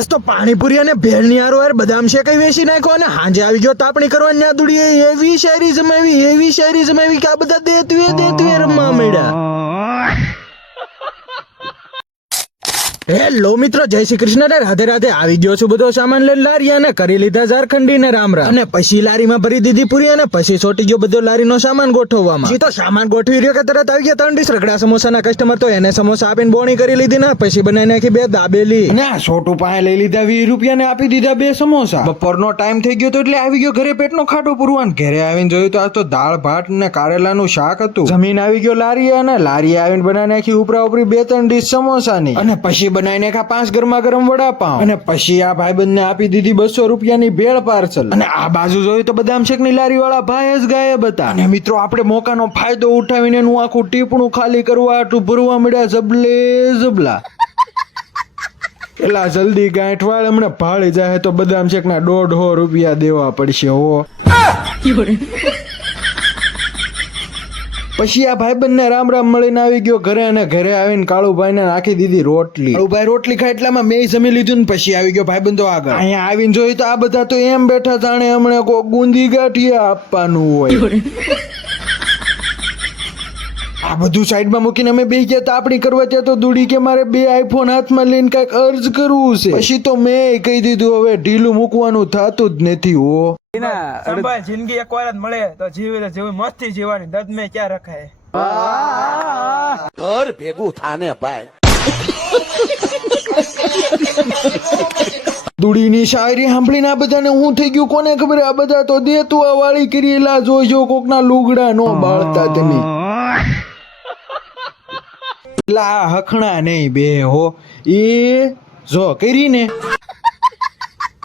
આજ તો પાણીપુરી અને ભેળની હારો યાર બદામ શેકાઈ વેચી નાખ્યો અને હાંજે આવી ગયો તાપણી કરવા ન્યા દુડી એવી શાયરી જમાવી કે આ બધા દેતું રમવા મળ્યા। હેલો મિત્રો, જય શ્રી કૃષ્ણ ને રાધે રાધે। આવી ગયો છું બધો સામાન લઈને લારી અને કરી લીધા ઝારખંડી ને રામ રામ અને પછી લારીમાં ભરી દીધી પૂરી અને પછી છોટી ગયો બધો લારીનો સામાન ગોઠવવામાં। તો સામાન ગોઠવી રહ્યો કે તરત આવી ગયા 3 ડીશ રગડા સમોસાના કસ્ટમર, તો એને સમોસા આપીને બોણી કરી લીધી ને પછી બનાવી નાખી 2 દાબેલી અને આ છોટું પાસે લઈ લીધા 20 રૂપિયા ને આપી દીધા 2 સમોસા। બપોરનો ટાઈમ થઈ ગયો તો એટલે આવી ગયો ઘરે પેટનો ખાટો પૂરવાન। ઘરે આવીને જોયું તો આજ તો દાળ ભાત ને કારેલાનું શાક હતું। જમીન આવી ગયો લારી અને લારી આવીને બનાવી નાખી ઉપરા ઉપરી 2-3 ડીશ સમોસાની અને પછી બનાવી નાખ્યા 5 ગરમા ગરમ વડાપાવ અને પછી આ ભાઈબંધ ને આપી દીધી 200 રૂપિયાની ભેળ પાર્સલ। અને આ બાજુ જોયું તો બદામ શેક ની લારી વાળા ભાઈ જ ગાયબ હતા। અને મિત્રો આપણે મોકાનો ફાયદો ઉઠાવીને એનું આખું ટીપણું ખાલી કરવા આટલું ભરવા મળ્યા જબલે જબલા। એલા જલ્દી ગાંઠ વાળ હમણાં ભાળી જાય તો બદામ શેક ના 150 રૂપિયા દેવા પડશે હો। પછી આ ભાઈબંધ ને રામ રામ મળીને આવી ગયો ઘરે અને ઘરે આવીને કાળુભાઈ ને નાખી દીધી રોટલી। કાળુભાઈ રોટલી ખાય એટલામાં મેં જમી લીધું ને પછી આવી ગયો ભાઈબંધો આગળ। અહીંયા આવીને જોયું તો આ બધા તો એમ બેઠા જાણે હમણાં કોઈ ગુંદી ગાંઠિયા આપવાનું હોય। આ બધું સાઈડમાં મૂકીને અમે બે ગયા તાપણી કરવા ત્યાં તો દુડી કે મારે 2 આઈફોન હાથમાં લઈને કઈક અર્જ કરવું છે। પછી તો મેં કહી દીધું હવે ઢીલું મૂકવાનું થતું જ નથી હો। સંભાળ, જિંદગી એકવાર જ મળે તો જીવી જેવી મસ્તી જીવવાની, દર્દ મેં ક્યાં રખાય। ઘર ભેગું થાને ભાઈ। દુડીની શાયરી સાંભળીને આ બધાને હું થઈ ગયું કોને ખબર। આ બધા તો દેતું આ વાળી કરેલા જોઈજો કોકના લુગડા નો બાળતા તમે। લા હખણા નહીં બે હો એ જો કરીને